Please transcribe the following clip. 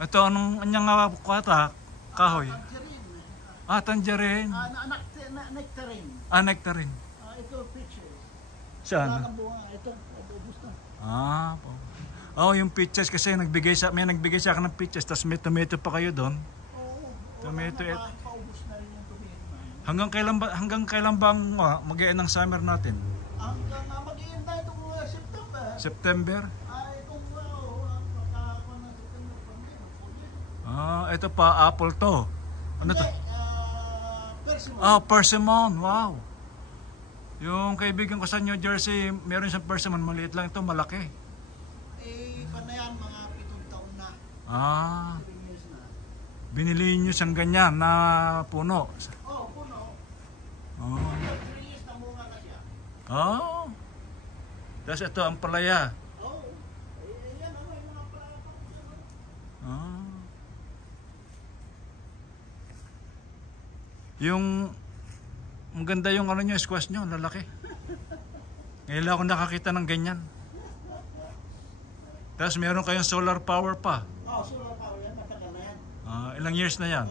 Ito, anong anyang nga kwata? Kahoy. Tangerine. Tangerine. Nectarine. Nectarine. Ito peaches. Saan? Wala nang bunga. Ito, ubus na. Po. Yung peaches kasi may nagbigay sa akin ng peaches, tapos may tomato pa kayo doon. Oo. Tomato Paubos na rin yung tomato. Hanggang kailan bang mag-e-end ng summer natin? Hanggang mag-i-end na itong September. September? Itong magkakakuha ng September. Ito pa, apple to. Ano to? Persimmon. Persimmon. Wow. Yung kaibigan ko sa New Jersey, meron siyang persimmon. Maliit lang ito, malaki. Panayan, mga 7 taon na. 7 years na. Binili niyo siyang ganyan na puno. Puno. 3 years na bunga na siya. Tapos ito ang palaya. Yan, yung mga palaya pa po siya. Yung maganda yung ano nyo, squash nyo, lalaki. Ngayon lang ako nakakita ng ganyan. Tapos meron kayong solar power pa. Solar power yan, matagal na yan. Ilang years na yan?